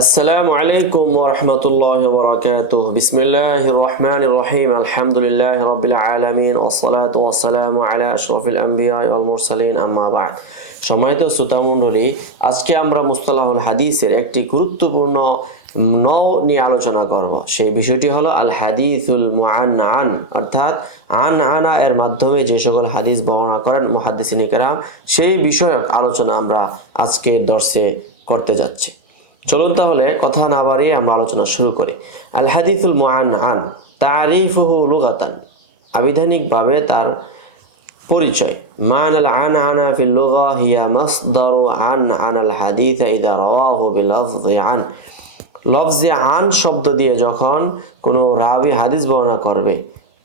আসসালামু আলাইকুম ওরহমতুল্লাহ বরকাত বিসমিল্লাহ রহমান রহিম। আলহামদুলিল্লাহ রবিল আলমিন। ওসলাত ওসালাম আলা আশরফিল আম্বিয়ালমুরসালিন আম্মাবাদ সম্মানিত শ্রোতামণ্ডলী আজকে আমরা মুস্তালাহুল হাদিসের একটি গুরুত্বপূর্ণ নও নিয়ে আলোচনা করব। সেই বিষয়টি হলো আল হাদিসুল মুআন আন অর্থাৎ আন আনা এর মাধ্যমে যে সকল হাদিস বর্ণনা করেন মুহাদ্দিসিনিকেরাম সেই বিষয়ক আলোচনা আমরা আজকে দর্শে করতে যাচ্ছি। চলুন তাহলে কথা না বাড়িয়ে আমরা আলোচনা শুরু করি। আল হাদিসুল মুআন আন তারিফহু লুগাতান, আবিধানিকভাবে তার পরিচয়। মান আল আন আনা ফিল লুগা হিয়া মাসদারু আন আন আল হাদিস ইদা রাওয়াহু বিল লফজি আন। লফজে আন শব্দ দিয়ে যখন কোনো রাবি হাদিস বর্ণনা করবে,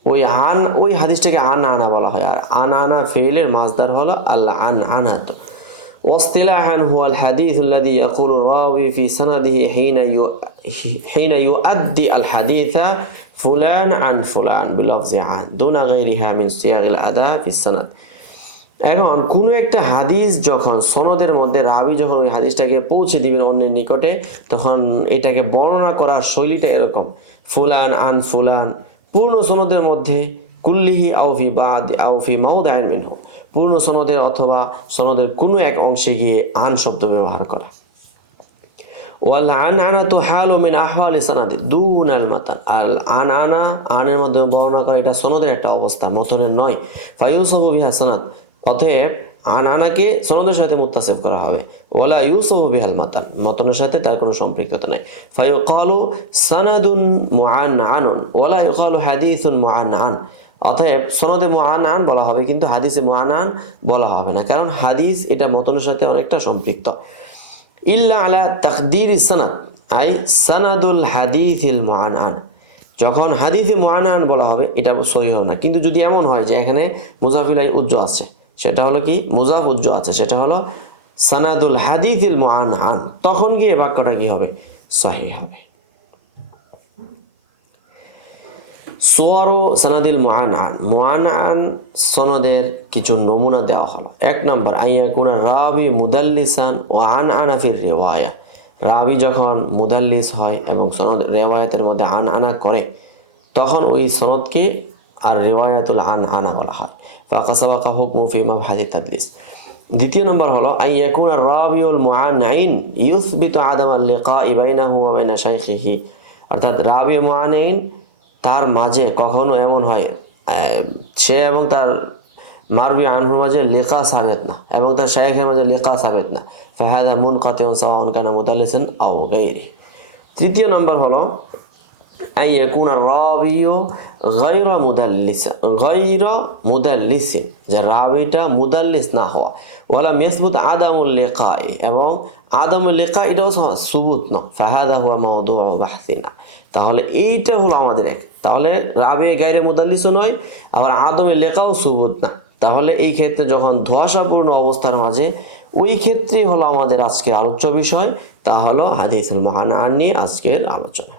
ওই আন, ওই হাদিসটাকে আন আনা বলা হয়। আর আন আনা ফেইলের মাসদার হলো আল্লাহ আন আনাত واصطلاحا هو الحديث الذي يقول الراوي في سنده حين يو- حين يؤدي الحديث فلان عن فلان بلفظ عن دون غيرها من صيغ الأداء في السند এখন কোনো একটা হাদিস যখন সনদের মধ্যে রাবি যখন ওই হাদিসটাকে পৌঁছে দিবেন অন্যের নিকটে তখন এটাকে বর্ণনা করার শৈলীটা এরকম ফুলান আন ফুলান পূর্ণ সনদের মধ্যে কুল্লিহি আউফি বাদ আউফি মাউদ আইন মিনহ পূর্ণ সনদের অথবা সনদের কোনো এক অংশে গিয়ে আন শব্দ ব্যবহার করা। অতএব আন আনাকে সনদের সাথে করা হবে। মতনের সাথে তার কোনো সম্পৃক্ততা নাই। ফাইউ কালু সানাদুন আনুন ওলা ইউকালু হাদিসুন আন অতএব সনদে মুআন আন বলা হবে, কিন্তু হাদিসে মুআন আন বলা হবে না। কারণ হাদিস এটা মতনের সাথে অনেকটা সম্পৃক্ত। ইল্লা আলা তাকদির সানাদ, আই সনাদুল সানাদুল হাদিসিল মুআনান। যখন হাদিসে মুআনান বলা হবে, এটা সহি হবে না। কিন্তু যদি এমন হয় যে এখানে মুজাফিলাই উজ্জ আছে, সেটা হলো কি? মুজাফ উজ্জ আছে, সেটা হলো সানাদুল হাদিসিল মুআনান। তখন গিয়ে বাক্যটা কি হবে? সহি হবে। সোয়ারো সনাদিল মহান আন সনদের কিছু নমুনা দেওয়া হলো। এক নম্বর আইয়া কোন রাবি মুদাল্লিসান ও আন আনাফির রেওয়ায়া। রাবি যখন মুদাল্লিস হয় এবং সনদ রেওয়ায়াতের মধ্যে আন আনা করে, তখন ওই সনদকে আর রেওয়ায়াতুল আন আনা বলা হয়। ফাঁকাসাবাকা হুক মুফিমা ভাজি তাদলিস। দ্বিতীয় নম্বর হলো আই ইয়াকুন রাবিউল মুআনাইন ইউসবিতু আদাম আল লিকা ইবাইনাহু ওয়া বাইনা শাইখিহি। অর্থাৎ রাবি মুআনাইন তার মাঝে কখনো এমন হয় আহ, সে এবং তার মারবি আনহুর মাঝে লেখা সাবেত না এবং তার শায়েখের মাঝে লেখা সাবেত না ফাহাদা মুন কাতেউন সাওয়াউন কানা মুদাল্লিসিন আও গাইরি তৃতীয় নম্বর হলো أن يكون الراوي غير مدلس غير مدلس যে রাবিটা মুদাল্লিস না হওয়া ওয়ালাম ইয়াসবুত আদামুল লিকাই এবং আদামুল লিকা এটাও সুবুত না, ফাহাদা হুয়া বাহসিনা। তাহলে এইটা হলো আমাদের এক। তাহলে রাবে গাইরে মুদাল্লিসও নয়, আবার আদমের লেখাও সুবুত না। তাহলে এই ক্ষেত্রে যখন ধোয়াশাপূর্ণ অবস্থার মাঝে, ওই ক্ষেত্রেই হলো আমাদের আজকের আলোচ্য বিষয়। তা হলো হাদিসুল মহান আন নিয়ে আজকের আলোচনা।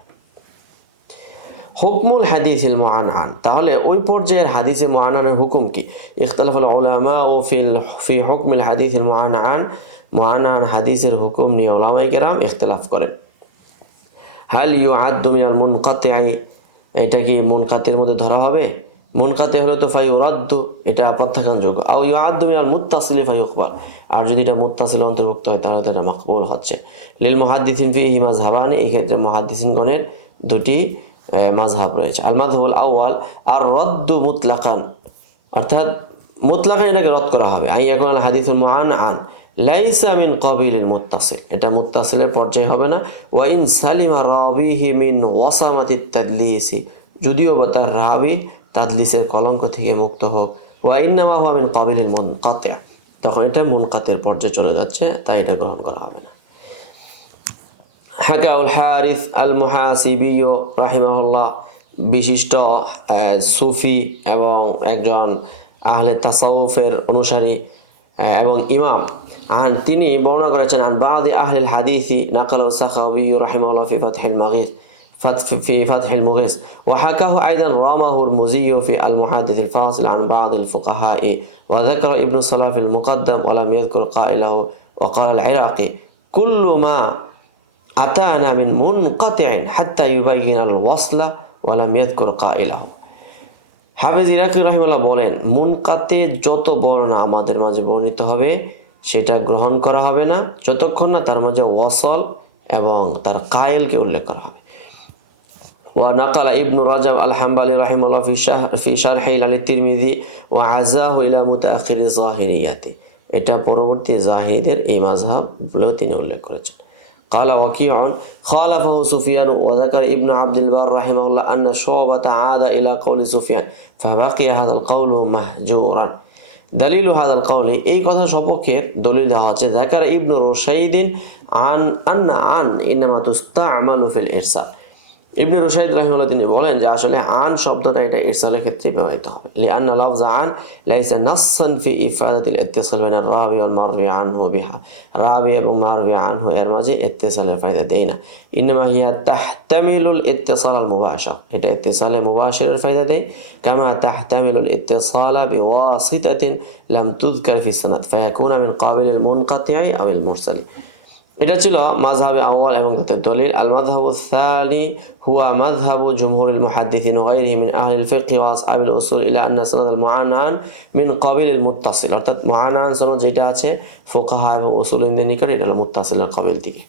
হুকমুল হাদিসিল মুআনান তাহলে ওই পর্যায়ের হাদিসে মুআনানের হুকুম কি? ইখতালাফ আল উলামা ও ফিল, ফি হুকমিল হাদিসিল মুআনান মুআনান হাদিসের হুকুম নিয়ে ওলামাই কেরাম ইখতিলাফ করেন। হাল ইউআদ্দু মিনাল মুনকাতিআই এটা কি মুনকাতের মধ্যে ধরা হবে? মুনকাতে হলে তো ফাই রাদ্দু এটা প্রত্যাখ্যানযোগ্য আও ইউআদ্দু মিনাল মুত্তাসিলি ফাই ইকবাল আর যদি এটা মুত্তাসিল অন্তর্ভুক্ত হয় তাহলে তো এটা মাকবুল হচ্ছে। লিল মুহাদ্দিসিন ফিহি মাযহাবানি এই ক্ষেত্রে মুহাদ্দিসিনগণের দুটি আহ, মাযহাব রয়েছে। আল মাযহাবুল আউয়াল আর রদ্দু মুতলাকান। অর্থাৎ মুতলাকান এটাকে রদ করা হবে। আই এখন আল হাদিসুল মহান আন লাইসা মিন কাবিলিল মুত্তাসিল। এটা মুত্তাসিলের পর্যায়ে হবে না। ওয়া ইন সালিমা রাবিহি মিন ওয়াসামাতি তাদলিসি। যদিও বা তার রাবি তাদলিসের কলঙ্ক থেকে মুক্ত হোক। ওয়া ইন্নামা হুয়া মিন কাবিলিল মুনকাতিয়া তখন এটা মুনকাতের পর্যায়ে চলে যাচ্ছে, তাই এটা গ্রহণ করা হবে না। হাকাউল হারিস আল মুহাসিবিও রাহিমাহুল্লাহ, বিশিষ্ট সুফি এবং একজন আহলে তাসাউফের অনুসারী এবং ইমাম। আন তিনি বর্ণনা করেছেন আন বাদি আহলিল হাদিসি নাকাল সাখাবি রাহিমাহুল্লাহ ফি ফাতহিল মাগিস فتح في فتح المغيث وحكاه أيضا رامه المزي في المحادث الفاصل عن بعض الفقهاء وذكر ابن صلاح في المقدم ولم يذكر قائله وقال العراقي كل ما আতানা মিন মুনকাতিইন হাত্তা ইউবাইয়িনাল ওয়াসলা ওয়া লাম ইয়াযকুর কাইলাহু হাফেজ ইরাকি রহিমাল্লাহ বলেন মুনকাতে যত বর্ণনা আমাদের মাঝে বর্ণিত হবে সেটা গ্রহণ করা হবে না যতক্ষণ না তার মাঝে ওয়াসল এবং তার কায়েলকে উল্লেখ করা হবে ونقل ابن رجب الحنبلي رحمه الله في شرح في شرحه للترمذي وعزاه الى متأخر الظاهرية এটা পরবর্তী জাহিদের এই মাযহাব বলেও তিনি উল্লেখ করেছেন قال وكيع خالفه سفيان وذكر ابن عبد البر رحمه الله أن شعبة عاد إلى قول سفيان فبقي هذا القول مهجورا দলিল হাদাল কাউলি এই কথা সপক্ষে দলিল দেওয়া আছে জাকার ইবনু রোশাইদিন আন আন আন ইনামাতুস্তা আমালু ফিল ইরসাল ইবনে রুশাইদ রাহিমাল্লাহ তিনি বলেন যে আসলে আন শব্দটা এটা ইরসালের ক্ষেত্রে ব্যবহৃত হবে লিআন লাফজ আন লাইসা নাসসান ফি ইফাদাতিল ইত্তিসাল বাইনা রাবি ওয়াল মারবি আনহু বিহা। রাবি এবং মারবি আনহু এর মাঝে ইত্তিসালের ফায়দা দেয় না। ইনমা হিয়া তাহতামিলুল ইত্তিসাল আল মুবাশা এটা ইত্তিসালে মুবাশিরের ফায়দা দেয়। কামা তাহতামিলুল ইত্তিসালা বিওয়াসিতাতিন লাম তুযকার ফি সানাদ। ফায়াকুনা মিন কাবিলিল মুনকাতিআ আও আল মুরসালি এটা ছিল মাঝহাবে আওয়াল এবং তাদের দলিল। আল মাজহাবু সানি হুয়া মাজহাবু জুমহুরুল মুহাদ্দিসিন গায়রিহি মিন আহলিল ফিকহি ওয়া আসহাবিল উসুল ইলা আন্না সনদ আল মুআনান মিন কাবিলিল মুত্তাসিল। অর্থাৎ মুআনান সনদ যেটা আছে, ফুকাহা এবং উসুলিনদের নিকট এটা হলো মুত্তাসিলের ক্বাবিল থেকে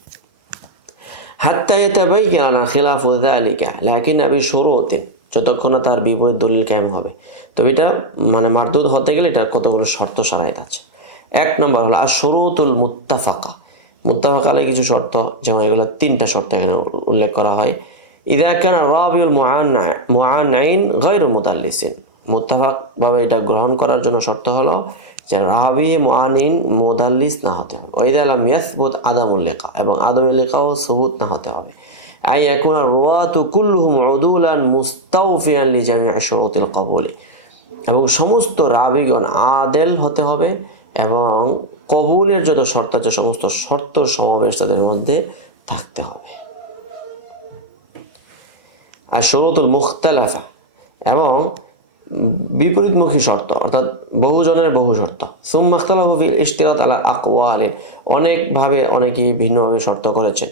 হাত্তা ইয়াতাবাইয়ানা খিলাফু যালিকা, লাকিন আবি শুরুতিন, যতক্ষণ না তার বিপরীত দলিল কায়েম হবে। তো এটা মানে মারদুদ হতে গেলে এটা কতগুলো শর্ত সারাইতে আছে। এক নম্বর হলো আশরুতুল মুত্তাফাকা। মুত্তাফাক আলাই কিছু শর্ত, যেমন এগুলো তিনটা শর্ত এখানে উল্লেখ করা হয়। ইদা কেন রাবিউল মুআনাইন গৈর মুতাল্লিসিন মুত্তাফাক ভাবে এটা গ্রহণ করার জন্য শর্ত হলো যে রাবি মুআনিন মুদাল্লিস না হতে হবে। ওইদা আলাম ইয়াসবুত আদামুল লেখা এবং আদমের লেখাও সবুত না হতে হবে। আই এখন রোয়াতু কুল্লুহুম উদুলান মুস্তাউফিয়ান লি জামিআ শুরুতিল কবুলি। এবং সমস্ত রাবিগণ আদেল হতে হবে, এবং কবুলের যত শর্ত আছে, সমস্ত শর্ত সমাবেশ তাদের মধ্যে থাকতে হবে। আর শরতুল মুখতালাফা এবং বিপরীতমুখী শর্ত, অর্থাৎ বহুজনের বহু শর্ত। সুম মাখতালাফিল ইশতিরাত আলা আকওয়ালে অনেকভাবে অনেকেই ভিন্নভাবে শর্ত করেছেন।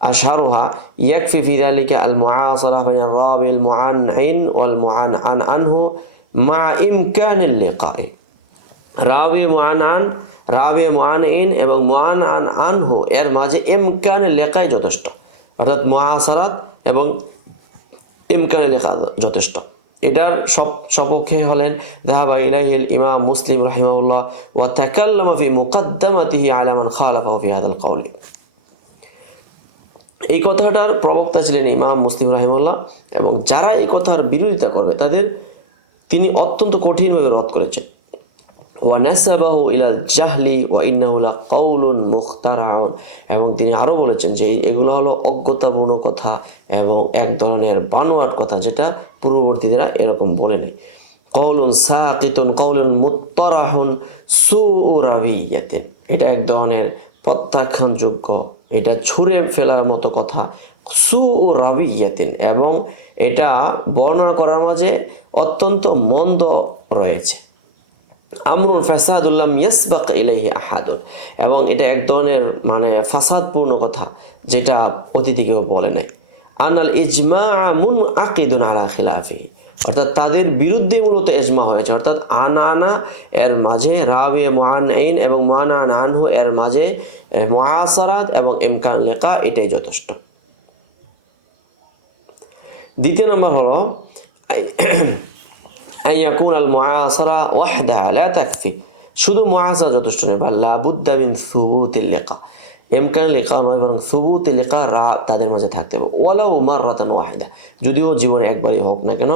আশারুহা ইয়াকফি ফি যালিকা আল মুআসারা বাইনা রাবিল মুআনইন ওয়াল মুআনআন আনহু মা ইমকানিল লিকায়ে রাবি মুআনআন রাবে মান ইন এবং মান আন আনহু, এর মাঝে এমকানে লেখাই যথেষ্ট। অর্থাৎ মহাসারাত এবং ইমকানে লেখা যথেষ্ট। এটার সব সপক্ষে হলেন দাহাবা ইলাইল ইমাম মুসলিম রাহিমাউল্লাহ ওয়া তাকাল্লামা ফি মুকাদ্দামাতিহি আলা মান হাদাল এই কথাটার প্রবক্তা ছিলেন ইমাম মুসলিম রাহিমুল্লাহ এবং যারা এই কথার বিরোধিতা করবে, তাদের তিনি অত্যন্ত কঠিনভাবে রদ করেছেন। ওয়ানাসাবাহু ইলাল জাহলি ওয়া ইন্নাহু লাকাউলুন মুখতারাউন। এবং তিনি আরও বলেছেন যে এগুলো হলো অজ্ঞতাপূর্ণ কথা এবং এক ধরনের বানোয়াট কথা যেটা পূর্ববর্তীরা এরকম বলে নেই কৌলুন সাকিতুন কৌলুন মুত্তরাহুন সুরাবিয়াতিন এটা এক ধরনের প্রত্যাখ্যানযোগ্য, এটা ছুঁড়ে ফেলার মতো কথা। সু ও রাবিয়াতিন এবং এটা বর্ণনা করার মাঝে অত্যন্ত মন্দ রয়েছে। আমরুন ফাসাদুল্লাম ইয়াসবাক ইলাইহি আহাদুন। এবং এটা এক ধরনের মানে ফাসাদপূর্ণ কথা যেটা অতীতে কেউ বলে নাই। আনাল ইজমা মুন আকিদুন আলা খিলাফি অর্থাৎ তাদের বিরুদ্ধে মূলত এজমা হয়েছে। অর্থাৎ আনানা এর মাঝে রাবে মহান আইন এবং মহানান আনহু এর মাঝে মহাসারাত এবং ইমকান লেখা এটাই যথেষ্ট। দ্বিতীয় নম্বর হলো أن يكون المعاصرة وحدها لا تكفي শুধু মুআসারা যথেষ্ট নয় বা লাবুদ্দা মিন সুবুতিল লিকা ইমকান লিকা নয় বরং সুবুত লিকা রা তাদের মাঝে থাকতে হবে ওয়ালাউ মাররাতান ওয়াহিদা যদিও জীবনে একবারই হোক না কেন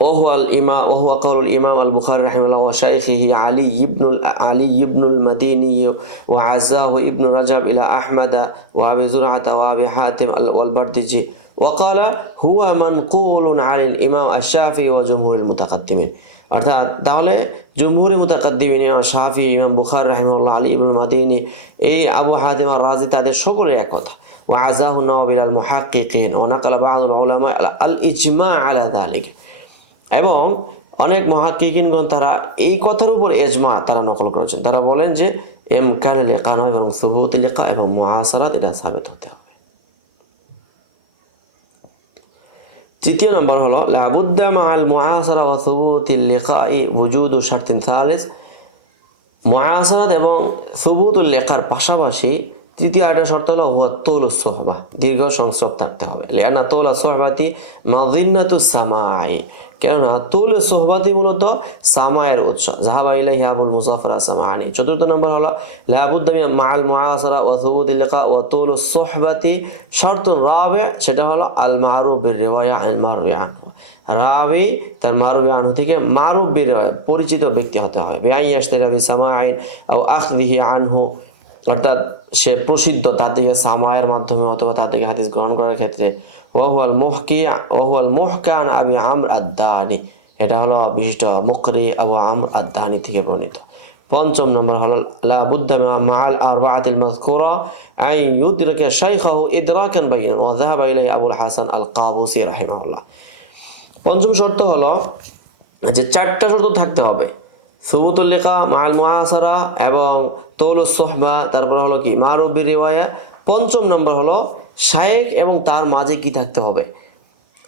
وهو الإمام وهو قول الإمام البخاري رحمه الله وشيخه علي بن علي بن المديني وعزاه ابن رجب إلى أحمد وأبي زرعة وأبي حاتم والبردجي ওয়াকাল হুয়া মান কৌলুন আলিল ইমাম আশাফি ও জমহুরুল মুতাকাদ্দিমিন। অর্থাৎ তাহলে জমহুরি মুতাকাদ্দিমিন, ইমাম শাহাফি ইমাম বুখার রাহিমুল্লাহ আলী ইবুল মাদিনী, এই আবু হাদিমা রাজি তাদের সকলের এক কথা ও আজাহ নবিল আল মুহাক্কিকিন ও নাকাল বাহাদুল উলামা আল ইজমা আলা দালিক এবং অনেক মহাকিকিনগণ তারা এই কথার উপর এজমা তারা নকল করেছেন। তারা বলেন যে এম কান লেখা নয় এবং সুহুত লেখা এবং মহাসারাত এটা সাবেত হতে হবে। তৃতীয় নম্বর হলো, লাবুদ্দা সালিস। মুআসারাত এবং সবুতুল লেখার পাশাপাশি তৃতীয় আরেকটা শর্ত হলো তৌল সোহবা, দীর্ঘ সংস্রব থাকতে হবে। লেয়ানা তৌলা সোহবাতি মাদিন্নাতু সামাই। কেননা তৌল সোহবাতি মূলত সামায়ের উৎস। জাহাবা ইলাহি আবুল মুজাফরা সামানি চতুর্থ নম্বর হলো লাহাবুদ্দামি মাল মুআসারা ওয়া সুবুতিল লিকা ওয়া তৌল সোহবাতি শর্তুন রাবে, সেটা হলো আল মারুফ বির রিওয়ায়া আল আনহু। রাবি তার মারুবি আনহু থেকে মারুফ বির পরিচিত ব্যক্তি হতে হবে বেআই আসতে রাবি সামাইন ও আখদিহি আনহু। অর্থাৎ সে প্রসিদ্ধ তার থেকে সামায়ের মাধ্যমে অথবা তার থেকে হাদিস গ্রহণ করার ক্ষেত্রে ওহুয়াল মুহকি ওহুয়াল মুহকান আবি আমর আদানি এটা হলো বিশিষ্ট মুকরি আবু আমর আদানি থেকে বর্ণিত। পঞ্চম নম্বর হলো, লা বুদ্দা মাআল আরবাআতিল মাযকুরা আই ইউদরিকা শাইখাহু ইদরাকান বাইয়িনান ওয়া যাহাবা ইলাইহি আবুল হাসান আল কাবুসি রাহিমাহুল্লাহ। পঞ্চম শর্ত হলো যে চারটা শর্ত থাকতে হবে। সুবুতুল লিকা মাল মুআসারা এবং তৌলুস সোহবা, তারপর হলো কি? মারুবি রিওয়ায়া। পঞ্চম নম্বর হলো শায়েক এবং তার মাঝে কি থাকতে হবে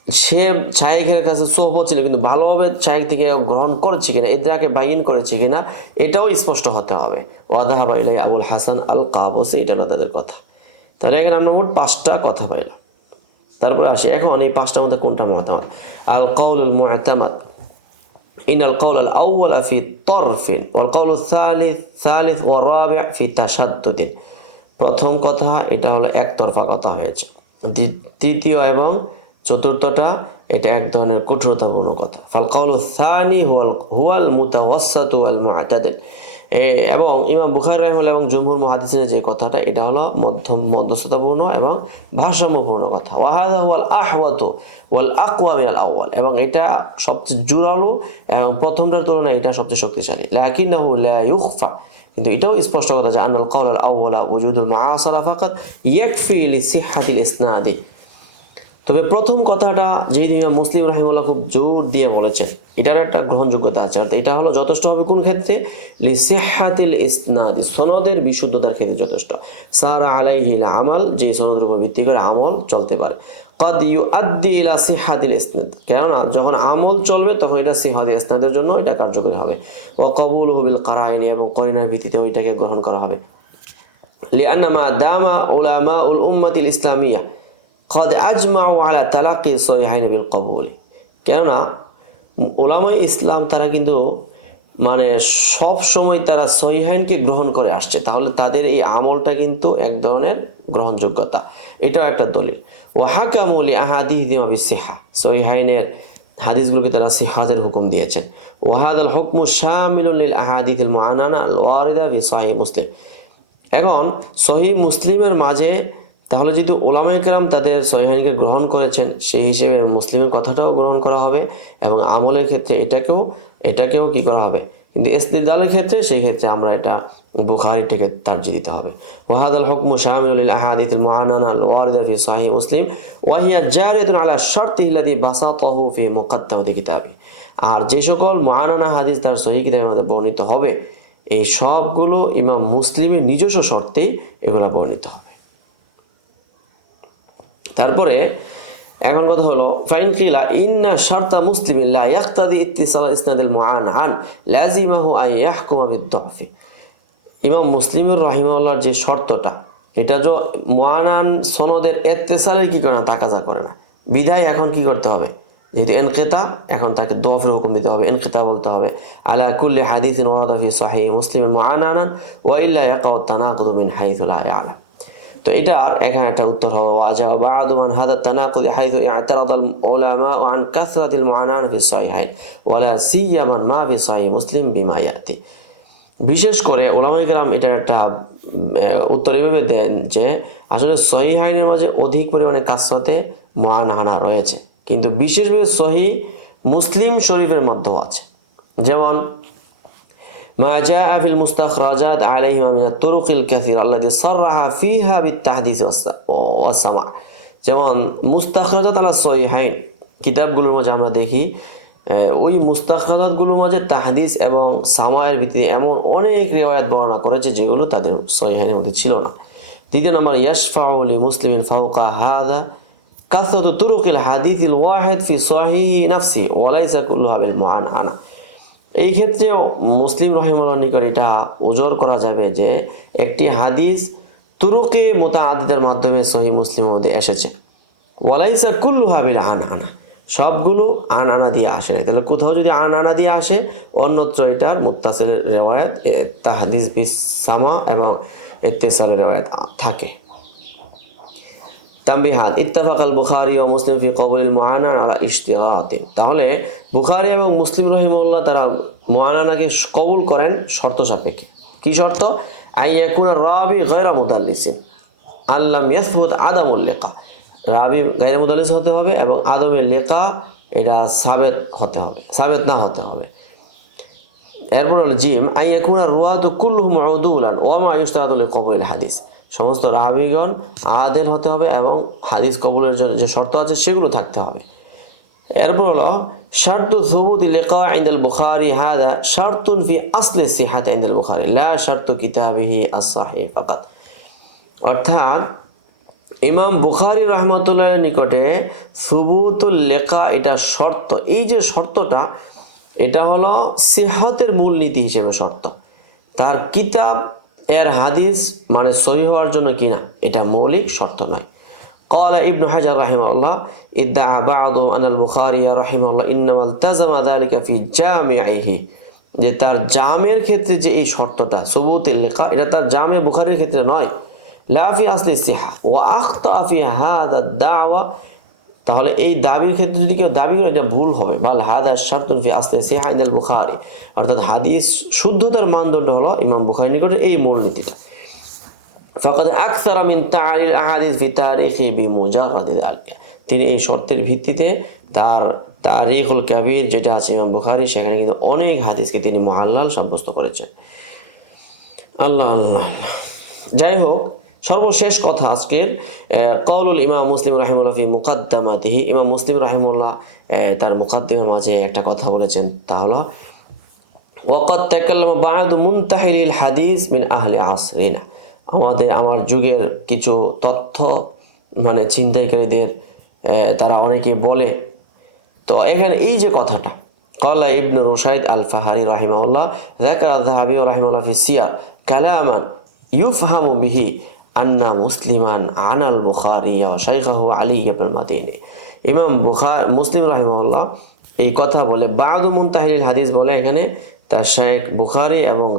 সে শায়েকের কাছে সোহবত ছিল কিন্তু ভালোভাবে শায়েক থেকে গ্রহণ করেছে কিনা ইদ্রাকে বাইন করেছে কিনা এটাও স্পষ্ট হতে হবে ওয়াদাহা বাইলাই আবুল হাসান আল কাবস এটা হলো তাদের কথা তাহলে এখানে আমরা মোট পাঁচটা কথা পাইলাম তারপরে আসি এখন এই পাঁচটার মধ্যে কোনটা মতামত আল কৌলুল মুআতামাদ إن القول الأول في طرف والقول الثالث ثالث والرابع في تشدد প্রথম কথা, এটা হলো একতরফা কথা হয়েছে। তৃতীয় এবং চতুর্থটা, এটা এক ধরনের কঠোরতাপূর্ণ কথা। ফাল কাউল সানি হুয়াল হুয়াল মুতাওয়াসাত ওয়াল মুআতাদিল। এবং ইমাম বুখারী রাহিমাহুল্লাহ এবং জমহুর মুহাদ্দিসিনের যে কথাটা, এটা হলো মধ্যম, মধ্যস্থতাপূর্ণ এবং ভারসাম্যপূর্ণ কথা। ওয়াহাদা ওয়াল আহওয়াতু ওয়াল আকওয়া মিনাল আউয়াল। এবং এটা সবচেয়ে জোরালো এবং প্রথমটার তুলনায় এটা সবচেয়ে শক্তিশালী। লাকিন্নাহু লা ইউখফা। কিন্তু এটাও স্পষ্ট কথা যে আনাল কাউল আল আউয়ালা ওজুদুল ইসনাদি। তবে প্রথম কথাটা যেই ইমাম মুসলিম রাহিমুল্লাহ খুব জোর দিয়ে বলেছেন এটার একটা গ্রহণযোগ্যতা আছে। অর্থাৎ এটা হলো যথেষ্ট হবে কোন ক্ষেত্রে? লিসিহাতিল ইসনাদি, সনদের বিশুদ্ধতার ক্ষেত্রে যথেষ্ট। সারা আলাইহিল আমাল, যে সনদের উপর ভিত্তি করে আমল চলতে পারে। কদ ইউ আদ্দি ইলা সিহাদিল ইসনাদ। কেননা, যখন আমল চলবে, তখন এটা সিহাদি ইসনাদের জন্য এটা কার্যকরী হবে। ও কবুল হবিল কারাইনি এবং করিনার ভিত্তিতে ওইটাকে গ্রহণ করা হবে। লিআনামা দামা উলামা উল উম্মাতিল ইসলামিয়া কদ আজমা আলা তালাকি সহিহাইন বিল কবুলি। কেননা ওলামাই ইসলাম তারা কিন্তু মানে সব সময় তারা সহিহাইনকে গ্রহণ করে আসছে। তাহলে তাদের এই আমলটা কিন্তু এক ধরনের গ্রহণযোগ্যতা। এটাও একটা দলিল। ওয়াহাকামুলি আহাদি দিমাবি সিহা সহিহাইনের হাদিসগুলোকে তারা সিহাদের হুকুম দিয়েছেন। ওয়াহাদ আল হুকমু আল ওয়ারিদা ফি সহিহ মুসলিম। এখন সহি মুসলিমের মাঝে তাহলে যদি ওলামাই কেরাম তাদের সহিহানিকে গ্রহণ করেছেন, সেই হিসেবে মুসলিমের কথাটাও গ্রহণ করা হবে এবং আমলের ক্ষেত্রে এটাকেও এটাকেও কি করা হবে? কিন্তু ইস্তিদালের ক্ষেত্রে সেই ক্ষেত্রে আমরা এটা বুখারিটাকে তার্জি দিতে হবে। ওয়াহাদ আল হুকমু শামিল আহাদিত মুআনানা আল ওয়ারিদা ফি সহিহ মুসলিম ওয়াহিয়া জারিয়াতুন আলা শারতিহি আল্লাযী বাসাতাহু ফি মুকদ্দামাতি কিতাবি। আর যে সকল মুআনানা হাদিস তার সহিহ কিতাবের মধ্যে বর্ণিত হবে, এই সবগুলো ইমাম মুসলিমের নিজস্ব শর্তেই এগুলো বর্ণিত হবে। তারপরে এখন কথা হলো, ফাইন কিলা, ইন্না শারতা মুসলিম লা ইয়াক্তাদি ইত্তিসাল ইসনাদুল মুআন আন লাজিমাহু আন ইয়াহকুমা বিদ-দুফি। ইমাম মুসলিমের রাহিমাহুল্লাহর যে শর্তটা, এটা যে মুআনান সনদের ইত্তিসালের কি করে না, তাকাজা করে না। বিদায় এখন কি করতে হবে? যেহেতু এনকেতা, এখন তাকে দফের হুকুম দিতে হবে, এনকেতা বলতে হবে। আলা কুল্লি হাদিসিন ওয়ারাদা ফি সহিহ মুসলিম মুআনানান ওয়া ইল্লা ইয়াকাউ তানাকুদু মিন হাইথু লা ইয়ালাম। তো এটার এখানে একটা উত্তর হবে, ওয়াজা বাদু মান হাদা তানাকুদি হাইথু ইআতারাদ আল উলামা আন কাসরাতিল মুআনান ফি সহিহাইন, ওয়ালা সিয়ামান মা ফি সহিহ মুসলিম বিমা ইয়াতি। বিশেষ করে ওলামাই গ্রাম এটার একটা উত্তর এভাবে দেন যে, আসলে সহি আইনের মাঝে অধিক পরিমাণে কাসরতে মহানাহানা রয়েছে। কিন্তু বিশেষভাবে সহি মুসলিম শরীফের মধ্যেও আছে। যেমন ما جاء في المستخرجات عليهما من الطرق الكثيرة التي صرح فيها بالتحديث والس- والسماع যেমন মুস্তাখরাজাত আলা সহিহাইন কিতাবগুলোর মাঝে আমরা দেখি আহ, ওই মুস্তাখাদাতগুলোর মাঝে তাহাদিস এবং সামায়ের ভিত্তিতে এমন অনেক রেওয়ায়াত বর্ণনা করেছে যেগুলো তাদের সহিহানের মধ্যে ছিল না দ্বিতীয় নম্বর ইয়াশফাউলি মুসলিমিন ফাউকা হাদা কাসরত তুরুকিল হাদিসিল ওয়াহেদ ফি সহিহি নাফসি ওয়ালাইসা কুল্লুহা বিল মুআনআনা এই ক্ষেত্রে মুসলিম রহিমুল্লাহ নিকট এটা ওজোর করা যাবে যে একটি হাদিস তুরুকে মোতাআদিদের মাধ্যমে সহি মুসলিমের মধ্যে এসেছে। ওয়ালাইসা কুল্লু হাবিল আন আনা সবগুলো আন আনা দিয়ে আসে। তাহলে কোথাও যদি আন আনা দিয়ে আসে, অন্যত্র এটার মুত্তাসিল রেওয়ায়ত তাহাদিস বিস সামা এবং ইত্তেসালের রেওয়ায়ত থাকে। তাম্বিহাত। ইত্তাফাক আল বুখারি ও মুসলিম ফি কবুল মুআনান আলা ইশতিগাতিন তাহলে বুখারি এবং মুসলিম রহিমউল্লাহ তারা মুআনানাকে কবুল করেন শর্ত সাপেক্ষে। কি শর্ত? আই ইয়াকুনা রাবি গায়রা মুদাল্লিসিন। আল্লাম ইয়াসবুত আদামুল লিকা। রাবি গায়রা মুদাল্লিস হতে হবে এবং আদমের লেখা এটা সাবেত হতে হবে, সাবেত না হতে হবে। এরপর হলো জিম আইয়াকুনা রুয়াদু কুল্লুহুম উদুলান ওয়ামা ইউস্তাদুল কবুল হাদিস। সমস্ত রাবিগণ আদেল হতে হবে এবং হাদিস কবুলের জন্য যে শর্ত আছে সেগুলো থাকতে হবে। এরপর হলো, শার্তু থবুত লিকা ইনদাল বুখারি হাদা শার্তুন ফি আসলে সিহাত ইনদাল বুখারি, লা শার্তু কিতাবিহি আস-সাহি ফাকাত। অর্থাৎ, ইমাম বুখারি রহমতুল্লাহ নিকটে সুবুতুল লেখা এটা শর্ত। এই যে শর্তটা, এটা হলো সিহতের মূলনীতি হিসেবে শর্ত। তার কিতাব এর হাদিস মানে সহি হওয়ার জন্য কিনা এটা মৌলিক শর্ত নয় قال ابن حجر رحمه الله ادعى بعض أن البخاري رحمه الله إنما التزم ذلك في جامعه যে তার জামের ক্ষেত্রে যে এই শর্তটা সবুতের লেখা এটা তার জামে বুখারির ক্ষেত্রে নয় লাফি আসলে সিহা ও আখতা ফি হাদা দাওয়া তাহলে এই দাবির ক্ষেত্রে যদি কেউ দাবি করে, এটা ভুল হবে। বাল হাদা শার্তুন ফি আসলে সিহা ইদাল বুখারি। অর্থাৎ হাদিস শুদ্ধতার মানদণ্ড হলো ইমাম বুখারি নিকটে এই মূলনীতিটা। ফাকাদ আকসারা মিন তাআলিল আহাদিস ফি বিমুজাররাদ যালিকা। তিনি এই শর্তের ভিত্তিতে তার তারিখুল কাবির যেটা আছে ইমাম বুখারি, সেখানে কিন্তু অনেক হাদিসকে তিনি মহাল্লাল সাব্যস্ত করেছেন। আল্লাহ আল্লাহ। যাই হোক সর্বশেষ কথা আজকের কৌলুল ইমাম মুসলিম রাহিমুল্লাহ মুকাদ্দামা দিহি ইমাম মুসলিম রাহিমুল্লাহ তার মুকাদ্দিমের মাঝে একটা কথা বলেছেন, তা হলো, ওয়াকাদ তাকাল্লাম বাদ মুনতাহিল হাদিস মিন আহলে আসরিনা। আমাদের, আমার যুগের কিছু তথ্য মানে ছিনতাইকারীদের তারা অনেকে বলে, তো এখানে এই যে কথাটা, কলা ইবন রুশাইদ আল ফাহারি রাহিমাউল্লাহ জাকার আল রাহিমাউল্লাহ ফি সিয়ার কালামান ইউফহামু বিহি আন্না মুসলিমান আনাল বুখারি শাইখাহ আলী আবুল মাদিনী। ইমাম বুখার, মুসলিম রাহিমউল্লাহ এই কথা বলে, বাদু মুনতাহিল হাদিস বলে এখানে, তার শেখ বুখারি এবং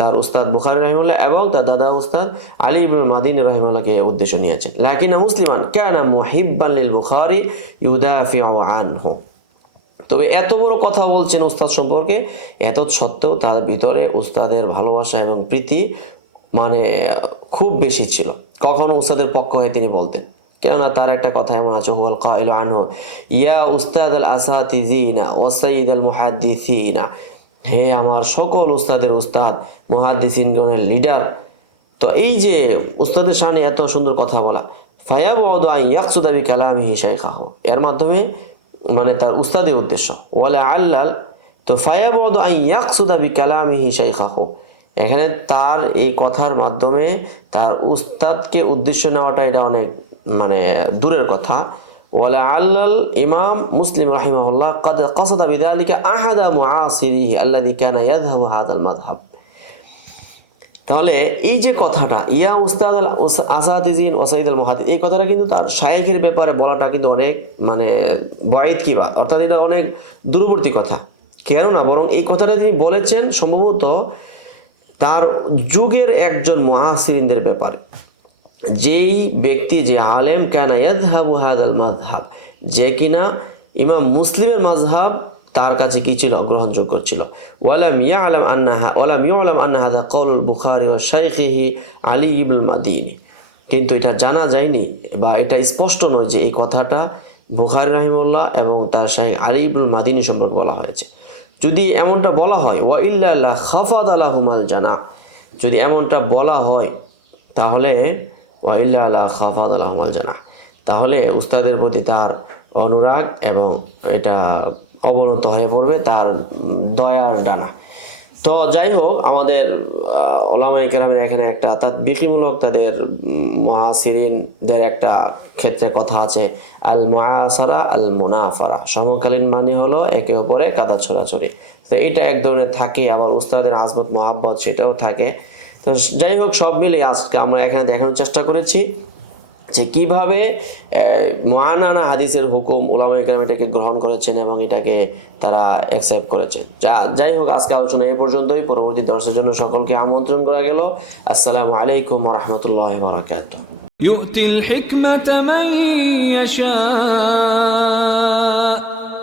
তার উস্তাদ বুখারি রহিমুল্লাহ এবং তার দাদা উস্তাদ আলী ইবুল মাদিন রহিমুল্লাহকে উদ্দেশ্য নিয়েছেন। লাকিনা মুসলিমান কেন মুহিব্বাল্লিল বুখারি ইউদাফি আনহু। তবে এত বড় কথা বলছেন উস্তাদ সম্পর্কে, এত সত্ত্বেও তার ভিতরে উস্তাদের ভালোবাসা এবং প্রীতি মানে খুব বেশি ছিল। কখনো উস্তাদের পক্ষ হয়ে তিনি বলতেন, কেননা তার একটা কথা এমন আছে, হুয়াল কাইলু আনহু, ইয়া উস্তাদ আল আসাতিজিনা ও সঈদ আল মুহাদ্দিসিনা। হে আমার সকল উস্তাদের উস্তাদ, মুহাদ্দিসিনগণের লিডার। তো এই যে উস্তাদের সামনে এত সুন্দর কথা বলা ফায়াবদ আই ইয়াকসুদাবি কালামিহি শাইখাহ। এর মাধ্যমে মানে তার উস্তাদের উদ্দেশ্য। ওয়ালা আল্লাল, তো ফায়াবদ আই ইয়াকসুদাবি কালামিহি শাইখাহ। এখানে তার এই কথার মাধ্যমে তার উস্তাদকে উদ্দেশ্য নেওয়াটা এটা অনেক মানে দূরের কথা। ওয়ালা আল্লাল ইমাম মুসলিম রাহিমাহুল্লাহ, কদ কসাদা বিদালিকা আহাদা মুআসিরিহি আল্লাযী কানা ইয়াযহাবু হাদাল মাযহাব। তাহলে এই যে কথাটা, ইয়া উস্তাদ আল আসাদিজিন ওসাইদ আল মহাদিদ এই কথাটা কিন্তু তার শায়েখের ব্যাপারে বলাটা কিন্তু অনেক মানে বয়েদ কিবা অর্থাৎ এটা অনেক দূরবর্তী কথা। কেননা বরং এই কথাটা তিনি বলেছেন সম্ভবত তার যুগের একজন মহাসিরিনদের ব্যাপারে। যেই ব্যক্তি, যে আলেম, কেন ইয়াদহাবু হাদাল মাযহাব, যে কিনা ইমাম মুসলিমের মাযহাব, তার কাছে কি ছিল? গ্রহণযোগ্য ছিল। ওয়ালাম ইয়ালাম আন্নাহা ওয়ালাম ইয়ালাম আন্না হাদা কৌলুল বুখারি ওয়া শাইখিহি আলী ইবুল মাদিনী। কিন্তু এটা জানা যায়নি বা এটা স্পষ্ট নয় যে এই কথাটা বুখারি রাহিমুল্লাহ এবং তার শাহেখ আলী ইবুল মাদিনী সম্পর্কে বলা হয়েছে। যদি এমনটা বলা হয়, ওয়া ইল্লা খাফাদ আলাহুমাল জানা, যদি এমনটা বলা হয়, তাহলে ওয়া ইল্লা আলা খাফাদ আলাহুমাল জানা। তাহলে উস্তাদের প্রতি তার অনুরাগ এবং এটা অবনত হয়ে পড়বে, তার দয়ার ডানা। তো যাই হোক আমাদের ওলামাই কেরামের এখানে একটা অর্থাৎ বিকিমূলক তাদের মহাসিরিনদের একটা ক্ষেত্রে কথা আছে আল মুআসারা আল মুনাফারা সমকালীন মানে হলো একে অপরে কাদা ছোড়াছড়ি। তো এটা এক ধরনের থাকে, আবার উস্তাদের আজমত মহাব্বত সেটাও থাকে। তো যাই হোক সব মিলিয়ে আজকে আমরা এখানে দেখানোর চেষ্টা করেছি। যে কিভাবে মহানানা হাদিসের হুকুম ওলামা ইকরাম এটাকে গ্রহণ করেছেন এবং এটাকে তারা অ্যাকসেপ্ট করেছেন যা যাই হোক আজকে আলোচনা এই পর্যন্তই পরবর্তী দর্শের জন্য সকলকে আমন্ত্রণ করা গেল আসসালামু আলাইকুম রহমতুল্লাহ বারাকাত يؤتي الحكمة من يشاء